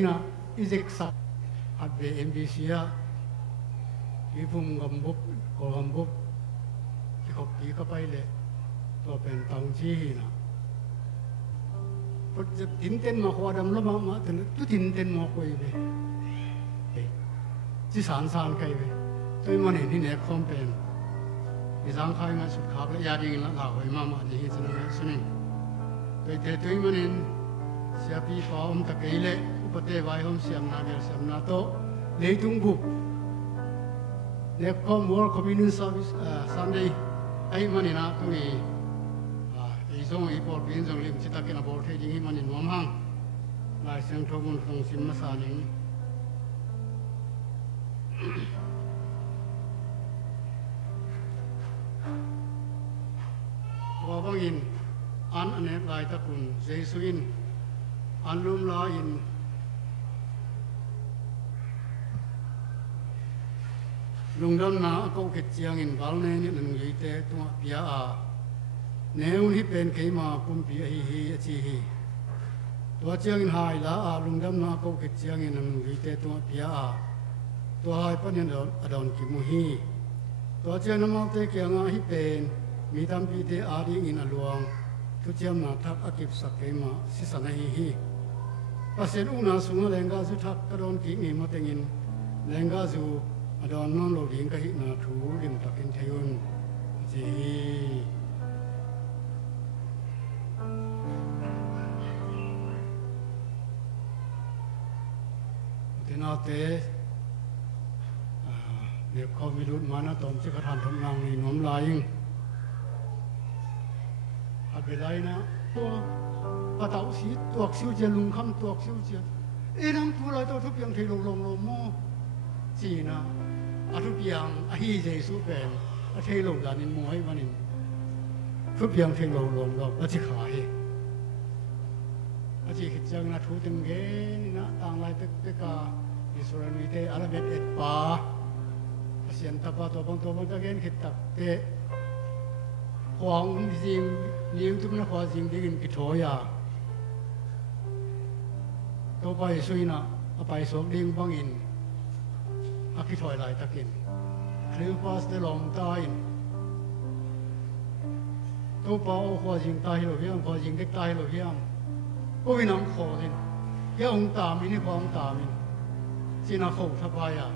na izek sak at BMBC ya ipum gambuk kolambuk ikop ika paile to pen tang chi na put tinten ma khodam lo ma ten tu tinten mo koi be chi san san kai be toi ma ne ni ne khom pen isang khai nga sut khak la ya ding la la hoi ma ma ni chen na sunin toi te toi ma nin sia pi pa ta kai le upate vai hom siam na to Leitungbup Nepcom World Community Service Sunday ai mani na tui Zomi por pin zong lim chita kena bol the ding mani nom hang lai sang thomun thong sim ma sa ning wa bangin an anek lai ta kun jesuin an lum la in lungdam na ko ke chiang in bal ne ni nang yi te tu pia a neu hi pen ke ma kum pi hi chi hi to chiang in hai la a lungdam na ko ke chiang in nang yi te tu pia a to hai pan yen adon ki mu hi to chiang na ma te ke nga hi pen mi tam pi te a ri in aluang tu chiam na thak akip sak ke ma si sa na hi pasen una sunga lenga su thak ka don ki mi ma tengin lenga zu adon non lo ding ka hi na thu lim takin thayun ji tena te ne ko mi lut mana tom chi ka than thom nang ni nom lai a belai na to pa tau si tuak siu je lung kham tuak siu je e nam tu lai to thu piang thei lo lo mo chi na a thu piang a hi jesu pen a thei lo dan in mo hai manin thu piang thei lo a chi khai a chi khit chang na thu teng ge ni na tang lai te ka Israel ni te alabet et pa asian ta pa to bang ta gen khit tak te KhawM jing liu tum na khwa jing ding ki thoya to pai suina a pai sok ding bang in a ki thoi lai takin kriu pas de long ta in to pa o khwa jing ta hi lo hiam khwa jing dek ta hi lo hiam ko winam kho din ya ong ta mi ni khong ta mi china kho tha pa ya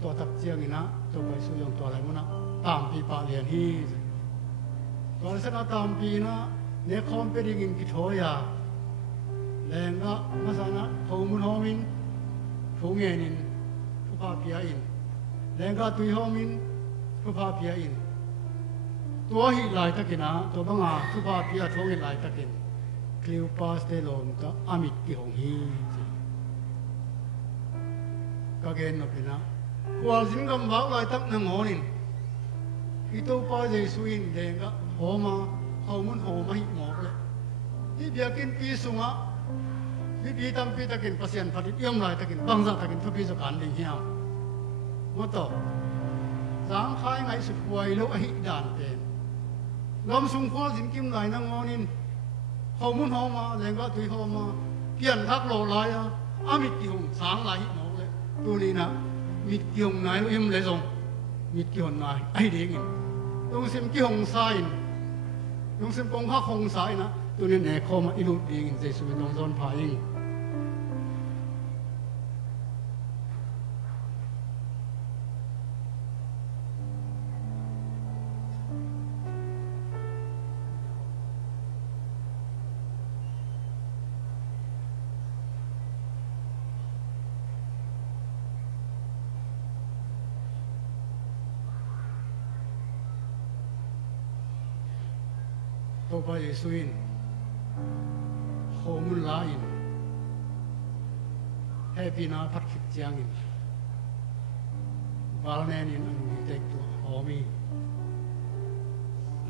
to tak chiang ina to pai su yong to lai mu na tam pi pa lian hi to sa na tam pi na ne khom pe ding in ki thoya lenga masana thomun homin thungenin pa pia in lenga tui homin thu pa pia in to hi lai takina to banga thu pa pia thong hi lai takin kliu pas te lom ta amit ki hong hi ka gen no pina kwal jing gam wa lai tak na ngonin ki to pa jesu in lenga homa haumun homa hi mo le hi biakin pi sunga bi tam pi takin pasien phatit yom lai takin bangza takin thu pi zo kan ding hiam mo to zang khai ngai su huai lo a hi dan pen ngam sung khol jin kim lai na ngonin homun homa lenga tui homa pian thak lo lai a amit ki hong sang lai hi mo le tu ni na mit ki hong nai lo im le zong mit ki hong nai ai ding in dong sim ki hong sai dong sim pong ha hong sai na tu ni ne khoma ilu ding in jesu nong zon pha ing to pa yesuin khomun la in happy na phat khit chiang in balnen in anu tek tu homi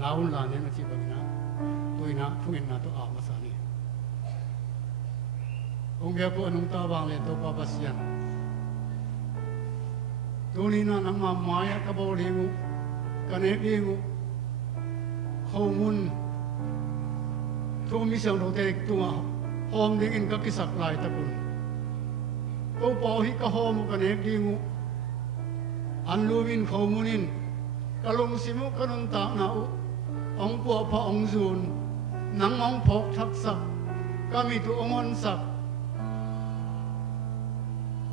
laun la ne chi bangna toina thungin na to a masani ong bia ko anung ta bang le to pa basian tuni na nama maya ka bo lingu kane lingu khomun thu mi sang do te tu ma hom ding in ka ki sak lai ta kun câu bảo hi KhawM cái này đi ngủ anh lumin KhawMunin kalung simu kanun ta nau ông bua pa ông zun nang ông phok thak sak kami tu ongon sak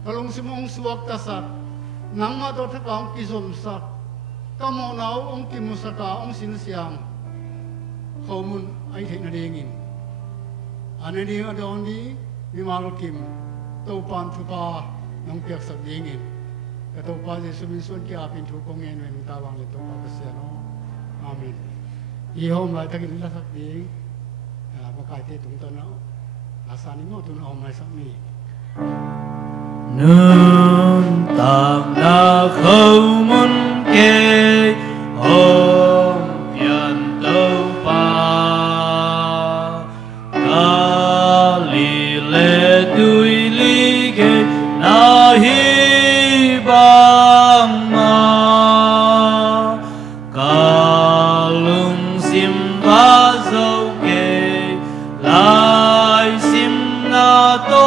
kalung simu ông suak ta sak nang ma to thak ông kizom sak kamo nau ông kimusaka ông sin siang KhawMun ai thei na dingin ane ding adon di mimal kim to pan thu ka nang piak sak dingin ka to pa Jesu min sun ki apin thu kong en wen ta wang le to pa sia no amen i hom lai takin la sak ding ba kai te tung to no asani mo tu no hom lai sak mi nương tạng na KhawMun ke hom pian tâu pa ca li lệ tui li ke na hi bang ma ca lung sim va dâu ke lai sim na to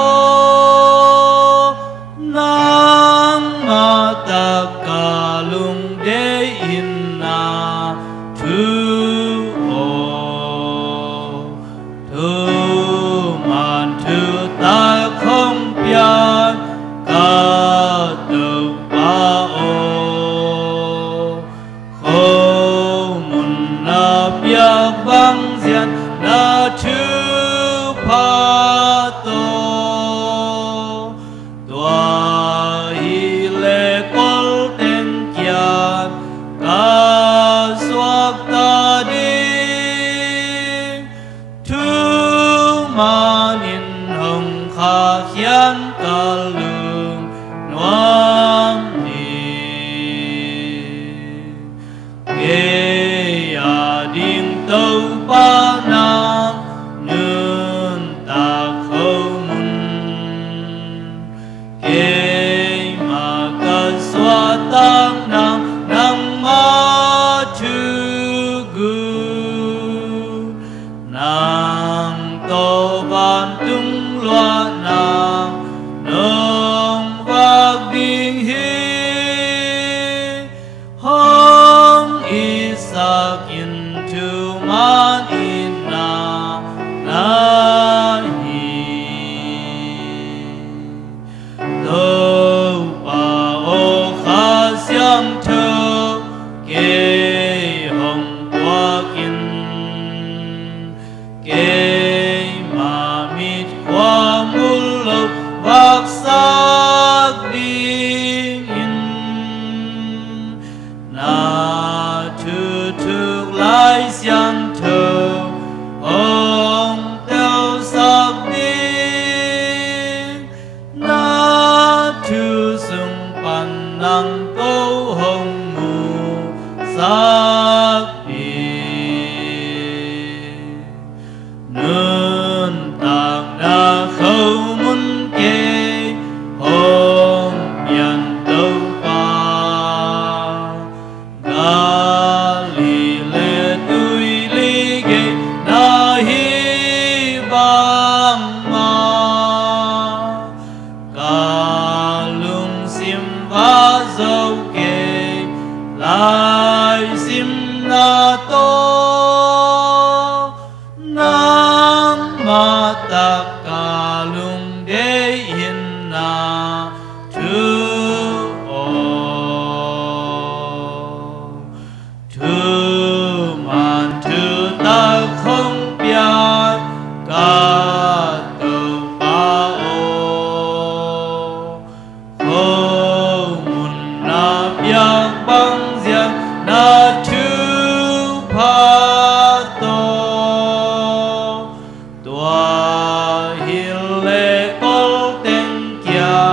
Tua hil le kol ten kia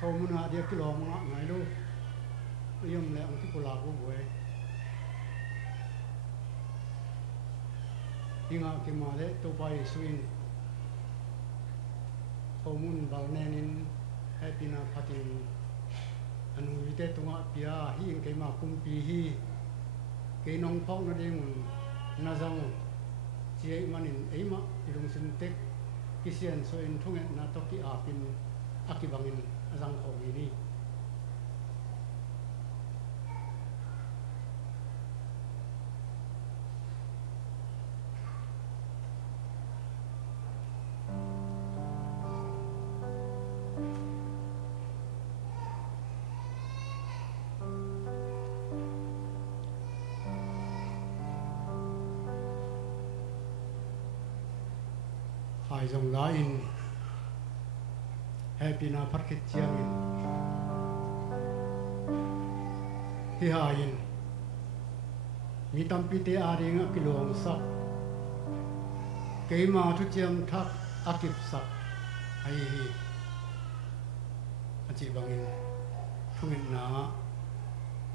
khâu muốn hạ địa kilo mà ngày đâu yếm lại ông cái cô lạc của buổi nhưng mà cái mà đấy tôi bay suy khâu muốn bảo nên happy na party anh vui tết tung pia hi cái mà cũng pi hi cái nông phong nó đi mình na rằng chị ấy mà nên ấy mà dùng sinh tết cái xiên so in thung na to ki a pin a ki bangin rằng khổ gì đi phải dòng lá in happy na phát khích chiang in hi ha in mi tam pi te a ring a kilong sak ke ma thu chiam thak akip sak ai hi a chi bangin thungin na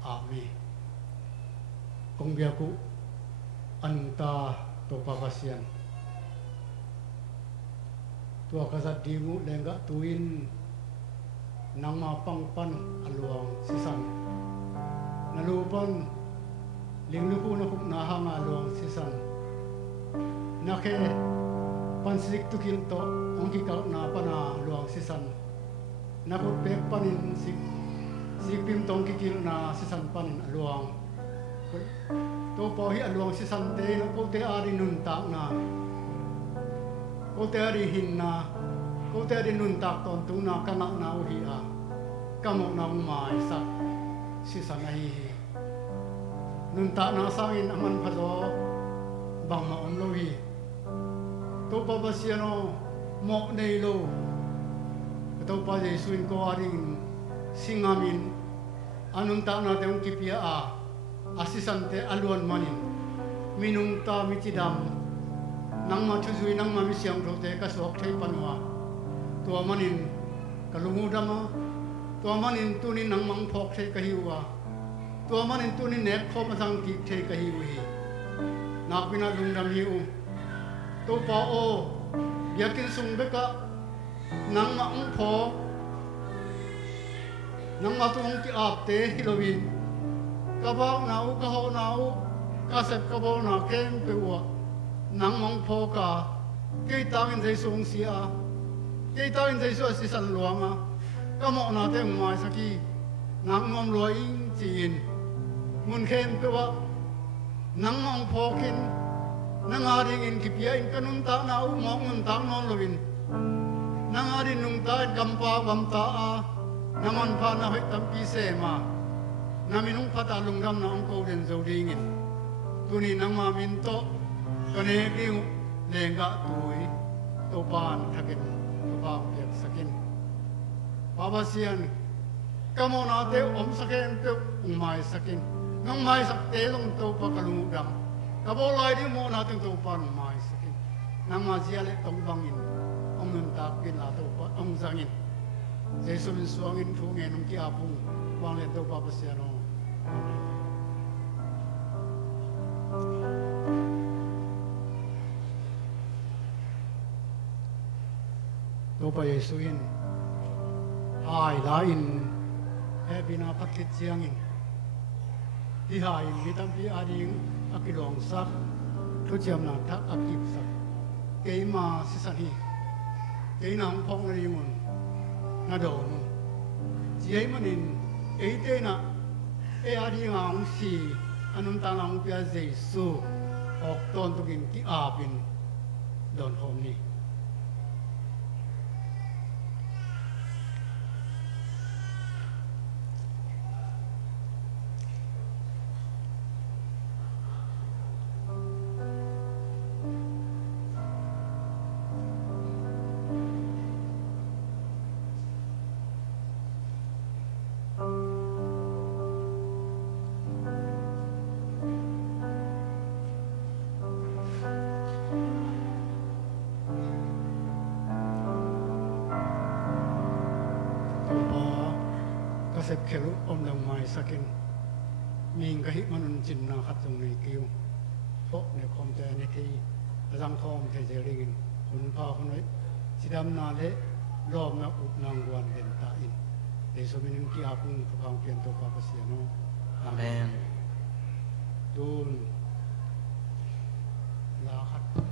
a mi kong bia ku an ta to pa pasian tua kasat dimu lengga tuin nang mapang pan aluang sisan nalupan linglupu na na hang aluang sisan nake pansik tukil to ongki kal na pana aluang sisan nakut pek panin sikpim tong kikil na sisan panin aluang to pohi aluang sisan te no ko te ari nun tak na cô té đi hình na cô té đi nun tak ton tu na kanak na uhi a kamok na umai sak si sanai nun tak na sangin aman phado bang ma om lo hi to pa basiano mok nei lo to pa jesuin ko aring singamin anun tak na te kipia a asisante aluan manin minung ta michidam nang ma thuzui nang ma misiang rote ka sok thei panwa tua manin kalungu dama tua manin tunin nang mang phok thei ka hiwa tua manin tunin nek khom asang ki thei ka hiwi nak bina lungdam hiu to pa o yakin sung beka nang ma ong pho nang ma tung ki ap te hilowin ka ba nau ka ho nau ka sep ka bo na kem pe wa nang mong pho ka cây tao in dây xuống xia cây tao in dây xuống xí sân luang à cái mỏ nào thế ngoài sao ki nang mong lúa in chín muốn khen cái vợ nang mong pho kin nang ari in kipia in kanun ta na u mong nun ta non lovin nang ari nung ta gampa gamta a naman pa na hoi tampi se ma naminung pata lungdam na ang ko den zodingin tuni nang ma min to kane riu lenga tui to ban thakin to ba pek sakin baba sian kamona te om saken te umai sakin nang mai sak te long to pa kalu dam kabolai di mo na teng to pan mai sakin nang ma sia le tong bangin om nun ta kin la to pa om zangin jesu min suangin thu nge nung ki apung wang le to baba sian no to pa yesuin hai lain hebina pakit siangin ti hai mitam pi ading akilong sak thu chiam na thak akip sak keima sisahi keinang phong ri mun na do nu jiai manin eite na e ading ang si anum tanang pia jesu ok ton tukin ki apin don hom ni เสพเขลุอมดังไม้สักินมีกะหิมนุนจินนาขัดตรงในกิ้วโฟในคอมเตอร์ในที่รังคอมเทเจริงินคุณพ่อคนไว้สิดำนาเละรอบนักอุปนางวันเด่นตาอินเดชมินุนที่อาพุงพระคำเปลี่ยนตัวปาปเสียโนอาเมนดูลาขัด